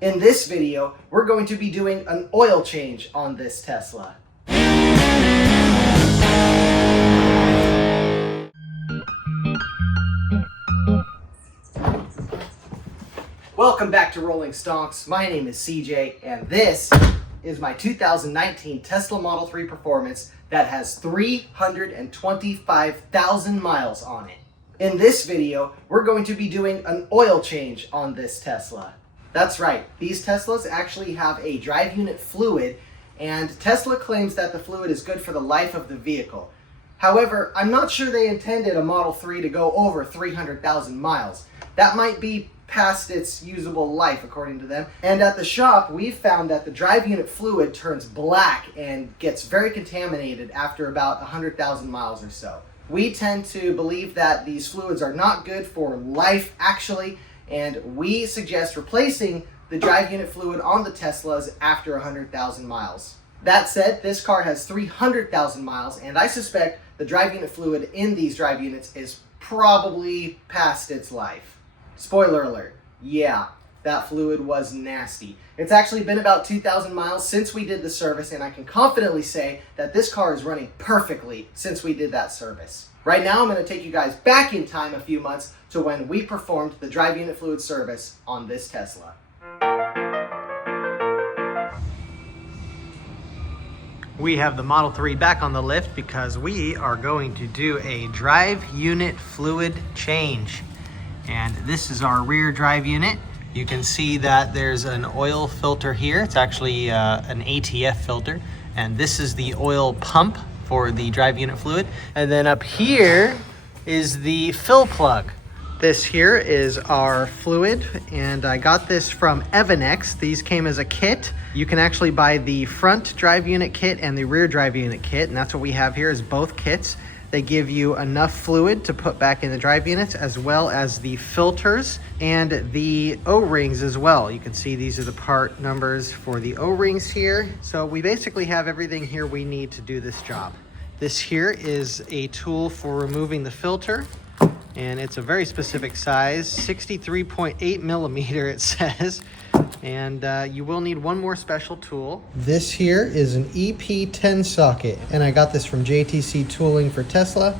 In this video, we're going to be doing an oil change on this Tesla. Welcome back to Rolling Stonks. My name is CJ, and this is my 2019 Tesla Model 3 Performance that has 325,000 miles on it. In this video, we're going to be doing an oil change on this Tesla. That's right, these Teslas actually have a drive unit fluid, and Tesla claims that the fluid is good for the life of the vehicle. However, I'm not sure they intended a Model 3 to go over 300,000 miles. That might be past its usable life, according to them. And at the shop, we've found that the drive unit fluid turns black and gets very contaminated after about 100,000 miles or so. We tend to believe that these fluids are not good for life, actually, and we suggest replacing the drive unit fluid on the Teslas after 100,000 miles. That said, this car has 300,000 miles, and I suspect the drive unit fluid in these drive units is probably past its life. Spoiler alert, yeah, that fluid was nasty. It's actually been about 2,000 miles since we did the service, and I can confidently say that this car is running perfectly since we did that service. Right now, I'm going to take you guys back in time a few months to when we performed the drive unit fluid service on this Tesla. We have the Model 3 back on the lift because we are going to do a drive unit fluid change. And this is our rear drive unit. You can see that there's an oil filter here. It's actually an ATF filter. And this is the oil pump for the drive unit fluid. And then up here is the fill plug. This here is our fluid, and I got this from Evanex. These came as a kit. You can actually buy the front drive unit kit and the rear drive unit kit, and that's what we have here is both kits. They give you enough fluid to put back in the drive units, as well as the filters and the O-rings as well. You can see these are the part numbers for the O-rings here. So we basically have everything here we need to do this job. This here is a tool for removing the filter, and it's a very specific size, 63.8 millimeter it says. And you will need one more special tool. This here is an EP10 socket, and I got this from JTC Tooling for Tesla.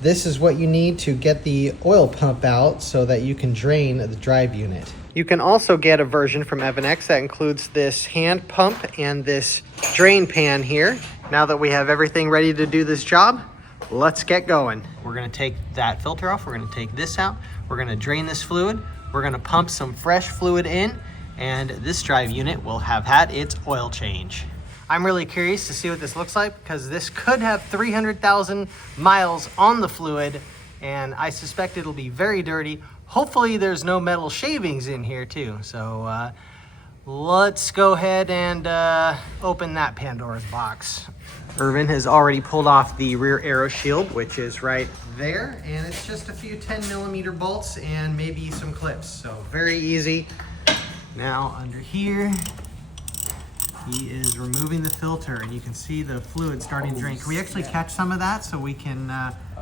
This is what you need to get the oil pump out so that you can drain the drive unit. You can also get a version from Evanex that includes this hand pump and this drain pan here. Now that we have everything ready to do this job, let's get going. We're gonna take that filter off, we're gonna take this out, we're gonna drain this fluid, we're gonna pump some fresh fluid in, and this drive unit will have had its oil change. I'm really curious to see what this looks like because this could have 300,000 miles on the fluid, and I suspect it'll be very dirty. Hopefully there's no metal shavings in here too. So let's go ahead and open that Pandora's box. Irvin has already pulled off the rear aero shield, which is right there, and it's just a few 10 millimeter bolts and maybe some clips, so very easy. Now under here, he is removing the filter, and you can see the fluid starting to drain. Can we actually catch some of that so we can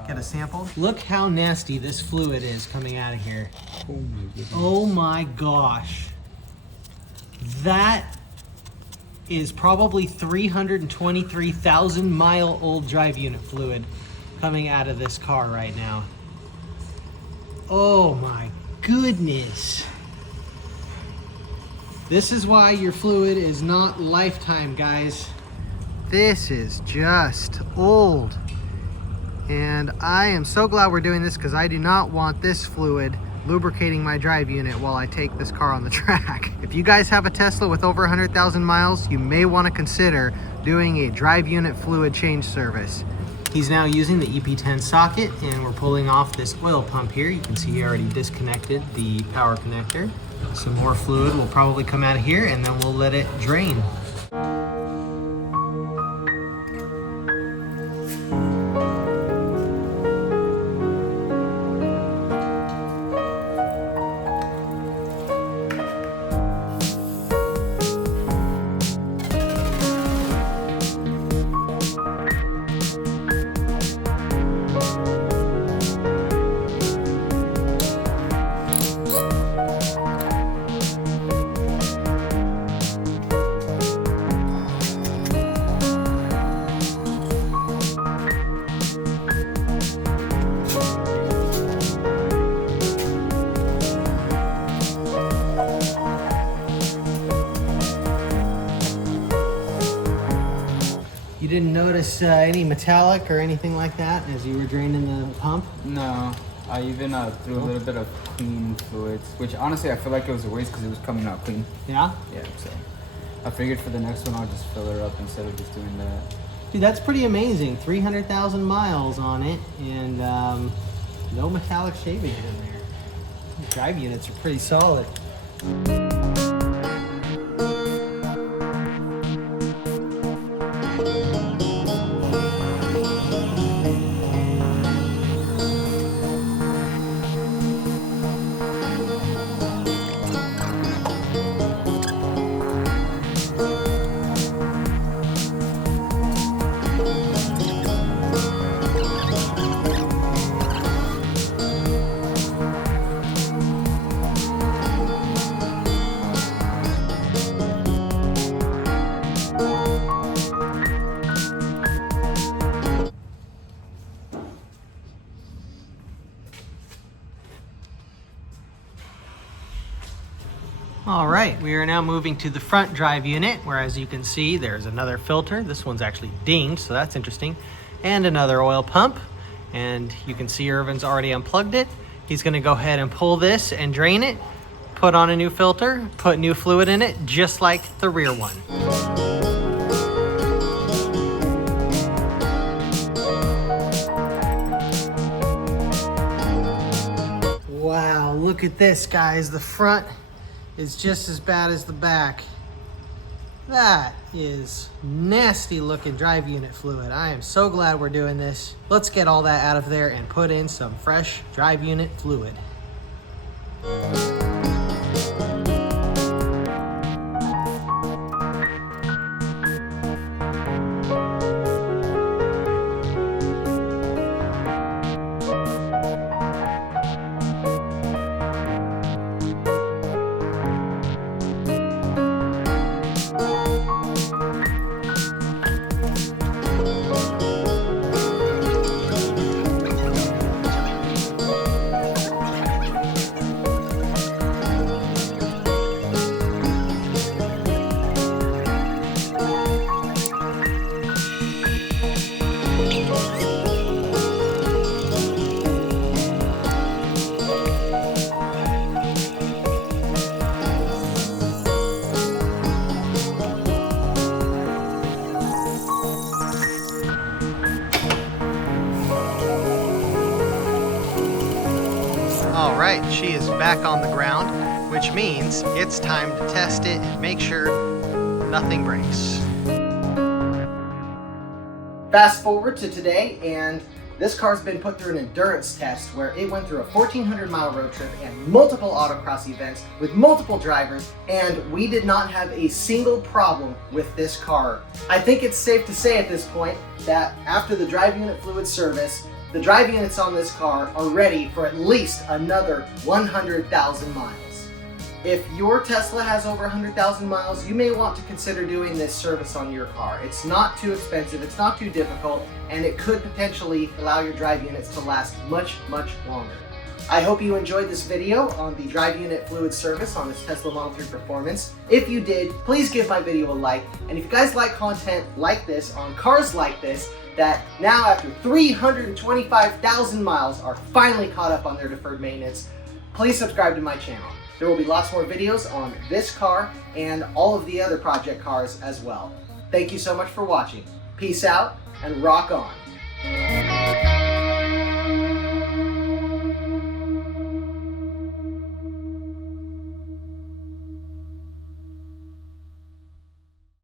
get a sample? Look how nasty this fluid is coming out of here. Oh my gosh. That is probably 323,000 mile old drive unit fluid coming out of this car right now. Oh my goodness. This is why your fluid is not lifetime, guys. This is just old. And I am so glad we're doing this because I do not want this fluid lubricating my drive unit while I take this car on the track. If you guys have a Tesla with over 100,000 miles, you may want to consider doing a drive unit fluid change service. He's now using the EP10 socket, and we're pulling off this oil pump here. You can see he already disconnected the power connector. Some more fluid will probably come out of here, and then we'll let it drain. didn't notice any metallic or anything like that as you were draining the pump? No. I even threw a little bit of clean fluids, which honestly I feel like it was a waste because it was coming out clean. Yeah? Yeah, so I figured for the next one I'll just fill her up instead of just doing that. Dude, that's pretty amazing. 300,000 miles on it and no metallic shaving in there. The drive units are pretty solid. All right, we are now moving to the front drive unit, where as you can see, there's another filter. This one's actually dinged, so that's interesting. And another oil pump. And you can see Irvin's already unplugged it. He's gonna go ahead and pull this and drain it, put on a new filter, put new fluid in it, just like the rear one. Wow, look at this, guys. The front is just as bad as the back. That is nasty looking drive unit fluid. I am so glad we're doing this. Let's get all that out of there and put in some fresh drive unit fluid. All right, she is back on the ground, which means it's time to test it and make sure nothing breaks. Fast forward to today, and this car's been put through an endurance test where it went through a 1,400-mile road trip and multiple autocross events with multiple drivers, and we did not have a single problem with this car. I think it's safe to say at this point that after the drive unit fluid service, the drive units on this car are ready for at least another 100,000 miles. If your Tesla has over 100,000 miles, you may want to consider doing this service on your car. It's not too expensive, it's not too difficult, and it could potentially allow your drive units to last much, much longer. I hope you enjoyed this video on the drive unit fluid service on this Tesla Model 3 Performance. If you did, please give my video a like, and if you guys like content like this on cars like this, that now after 325,000 miles are finally caught up on their deferred maintenance, please subscribe to my channel. There will be lots more videos on this car and all of the other project cars as well. Thank you so much for watching. Peace out and rock on.